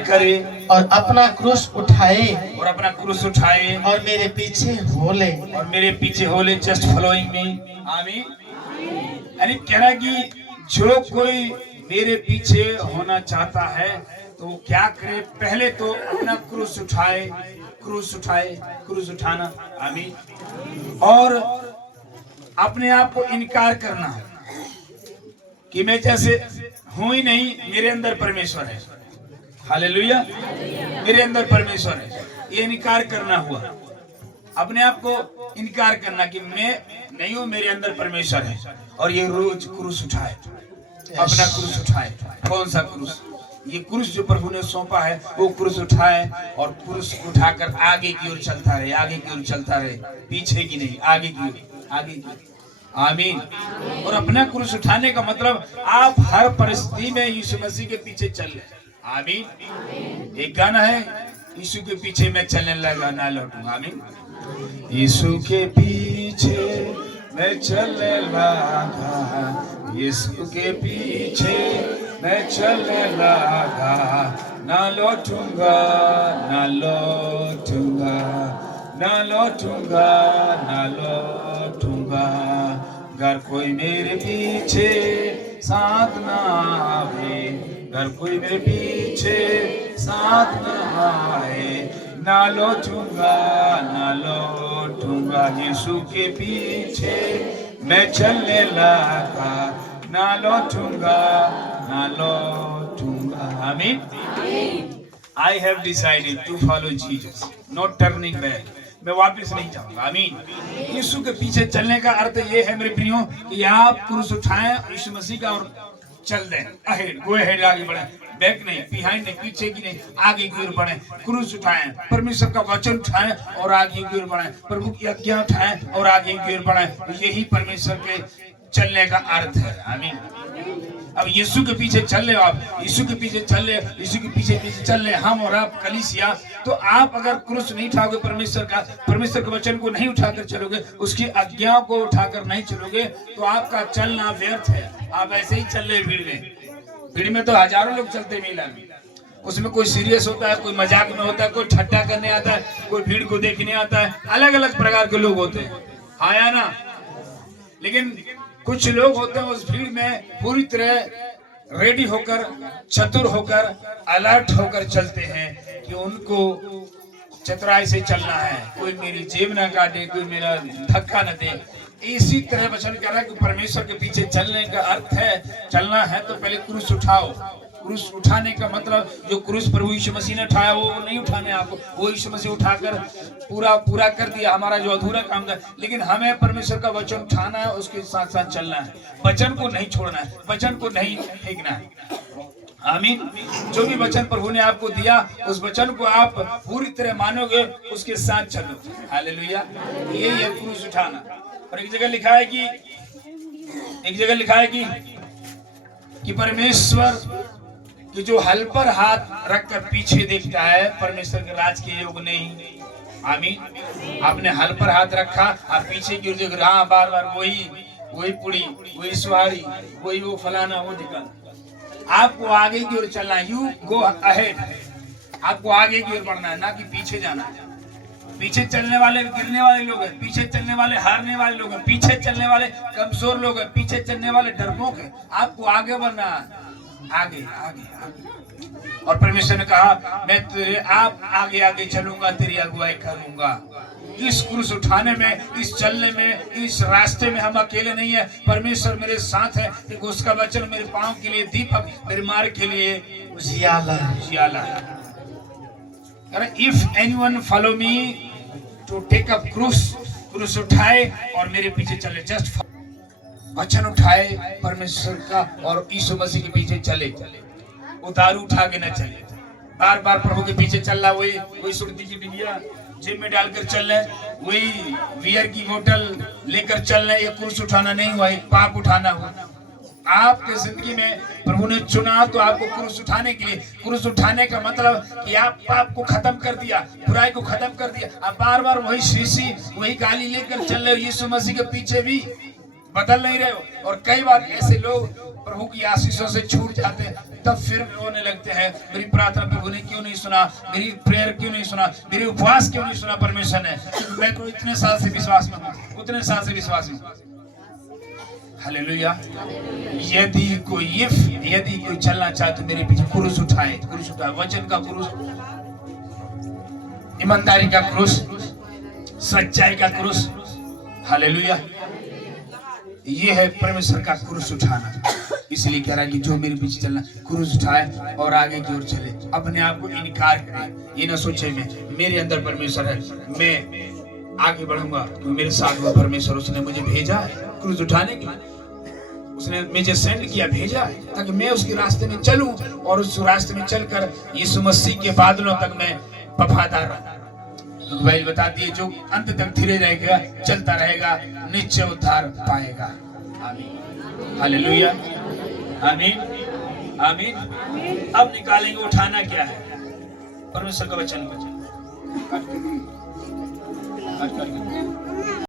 करे और अपना क्रूस उठाए और अपना क्रूस उठाए और मेरे पीछे होले। और मेरे पीछे होले, जस्ट फॉलोइंग मी। आमीन। यानी कहना कि जो कोई मेरे पीछे होना चाहता है तो वो क्या करे, पहले तो अपना क्रूस उठाए, क्रूस उठाए, क्रूस उठाना। आमीन। और अपने आप को इनकार करना कि मैं जैसे हूं ही नहीं, मेरे अंदर परमेश्वर है। हालेलुया। मेरे अंदर परमेश्वर है, ये इनकार करना हुआ। अपने आप को इनकार करना कि मैं नहीं हूं, मेरे अंदर परमेश्वर है। और ये रोज क्रूस उठाए, अपना क्रूस उठाए। कौन सा क्रूस? ये क्रूस जो प्रभु ने सौंपा है, वो क्रूस उठाए और क्रूस उठाकर आगे की ओर चलता रहे, आगे की ओर चलता रहे, पीछे की नहीं, आगे की ओर, आगे की। आमीन। और अपना क्रूस उठाने का मतलब आप हर परिस्थिति में यीशु मसीह के पीछे चल रहे। आमीन। एक गाना है, यीशु के पीछे मैं चलने लगा ना लौटूंगा। आमीन। यीशु के पीछे मैं चलने लगा, यीशु के पीछे मैं चलने लगा, ना लौटूंगा, ना लौटूंगा, ना लौटूंगा, ना लौटूंगा। अगर कोई मेरे पीछे साथ ना आवे, अगर कोई मेरे पीछे साथ ना आए, ना लौटूंगा, ना लौटूंगा। यीशु के पीछे मैं चलने लगा, ना लौटूंगा, ना लौटूंगा। आमीन। I have decided to follow Jesus, not turning back. मैं वापस नहीं जाऊंगा। आमीन। यीशु के पीछे चलने का अर्थ ये है मेरे प्रियो कि आप क्रूस उठाएं यीशु मसीह का और चल दें। अहेड, गो अहेड, आगे बढ़े, बैक नहीं, बिहाइंड नहीं, पीछे की नहीं, आगे की ओर बढ़े। क्रूस उठाएं, परमेश्वर का वचन उठाएं और आगे की ओर बढ़ें, प्रभु की आज्ञा उठाएं और आगे की ओर बढ़ें। यही परमेश्वर के चलने का अर्थ है। आमीन। अब यीशु के पीछे चल रहे हो, आप यीशु के पीछे चल रहे, यीशु के पीछे पीछे चल रहे हम और आप कलीसिया, तो आप अगर क्रूस नहीं उठाओगे परमेश्वर का, परमेश्वर के वचन को नहीं उठाकर चलोगे, उसकी आज्ञाओं को उठाकर नहीं चलोगे, तो आपका चलना व्यर्थ है। आप ऐसे ही चल रहे भीड़ में। भीड़ में तो हजारों लोग चलते मेला में, उसमें कोई सीरियस होता है, कोई मजाक में होता है, कोई ठट्टा करने आता है, कोई भीड़ को देखने आता है, अलग अलग प्रकार के लोग होते हैं। हाँ या ना? लेकिन कुछ लोग होते हैं उस भीड़ में पूरी तरह रेडी होकर, चतुर होकर, अलर्ट होकर चलते हैं कि उनको चतुराई से चलना है, कोई मेरी जेब ना काटे, कोई मेरा धक्का न दे। इसी तरह वचन कह रहा है कि परमेश्वर के पीछे चलने का अर्थ है, चलना है तो पहले क्रूस उठाओ। क्रूस उठाने का मतलब जो क्रूस प्रभु यीशु मसीह ने उठाया वो नहीं उठाने आपको, वो यीशु मसीह उठाकर पूरा कर दिया हमारा जो अधूरा काम था। लेकिन हमें परमेश्वर का वचन उठाना है, उसके साथ साथ चलना है, वचन को नहीं छोड़ना है, वचन को नहीं फेंकना है। आमीन। जो भी वचन प्रभु ने आपको दिया, उस वचन को आप पूरी तरह मानोगे, उसके साथ चलो। हालेलुया। ये है क्रूस उठाना। और एक जगह लिखा है कि परमेश्वर कि जो हल पर हाथ रखकर पीछे देखता है, परमेश्वर के राज के योग नहीं। आमीन। आपने हल पर हाथ रखा और पीछे की ओर देख रहा, बार बार वही पुड़ी, वही सुहारी, वही वो फलाना, वो निकल। आपको आगे की ओर चलना है, यू गो अहेड। आपको आगे की ओर बढ़ना है, ना कि पीछे जाना है। पीछे चलने वाले गिरने वाले लोग हैं, पीछे चलने वाले हारने वाले लोग हैं, पीछे चलने वाले कमजोर लोग हैं, पीछे चलने वाले डरपोक हैं। आपको आगे बढ़ना है, आगे आगे आगे। और परमेश्वर ने कहा मैं आप आगे आगे चलूंगा, तेरी अगुवाई करूंगा। इस क्रूस उठाने में, इस चलने में, इस रास्ते में हम अकेले नहीं है, परमेश्वर मेरे साथ है। एक उसका वचन मेरे पांव के लिए दीपक, मेरे मार्ग के लिए उजियाला है। If anyone follow me to take up क्रूस उठाए और मेरे पीछे चले। जस्ट वचन उठाए परमेश्वर का और यीशु मसीह के पीछे चले, उतारू उठा के न चले। बार बार प्रभु के पीछे चल रहा, वही सुर्ती की डिबिया जेब में डालकर चल रहे, वही बियर की बोतल लेकर चल रहे। एक क्रूस उठाना नहीं हुआ, एक पाप उठाना हुआ। आपके जिंदगी में प्रभु ने चुना तो आपको क्रूस उठाने के लिए। क्रूस उठाने का मतलब कि आप पाप को खत्म कर दिया, बुराई को खत्म कर दिया। आप बार बार वही शीशी, वही गाली लेकर चल रहे हो। यीशु मसीह के पीछे भी बदल नहीं रहे हो। और कई बार ऐसे लोग प्रभु की आशीषों से छूट जाते हैं, तब फिर रोने लगते हैं, मेरी प्रार्थना प्रभु ने क्यों नहीं सुना, मेरी प्रेयर क्यों नहीं सुना, मेरी उपवास क्यों नहीं सुना परमेश्वर ने, क्योंकि मैं तो इतने साल से विश्वास में हूँ, उतने साल से विश्वास में। हालेलुया। यदि कोई चलना चाहे तो मेरे पीछे क्रूस उठाए, वचन का क्रूस, ईमानदारी का क्रूस, सच्चाई का क्रूस। हालेलुया। ये है परमेश्वर का क्रूस उठाना। इसलिए कह रहा है कि जो मेरे पीछे चलना, क्रूस उठाए और आगे की ओर चले, अपने आप को इनकार करे। ये ना सोचे मेरे अंदर परमेश्वर है, मैं आगे बढ़ूंगा, तो मेरे साथ वो परमेश्वर, उसने मुझे भेजा है क्रूस उठाने के लिए, उसने मुझे सेंड किया, भेजा है, ताकि मैं उसके रास्ते में चलूं और उस रास्ते में चलकर यीशु मसीह के बादलों तक मैं वफादार रहूं। बाइबल बताती है जो अंत तक धीरे रहेगा, चलता रहेगा, निश्चय उद्धार पाएगा। आमीन। हालेलुया। आमीन। आमीन। अब निकालेंगे उठाना क्या है, परमेश्वर का वचन।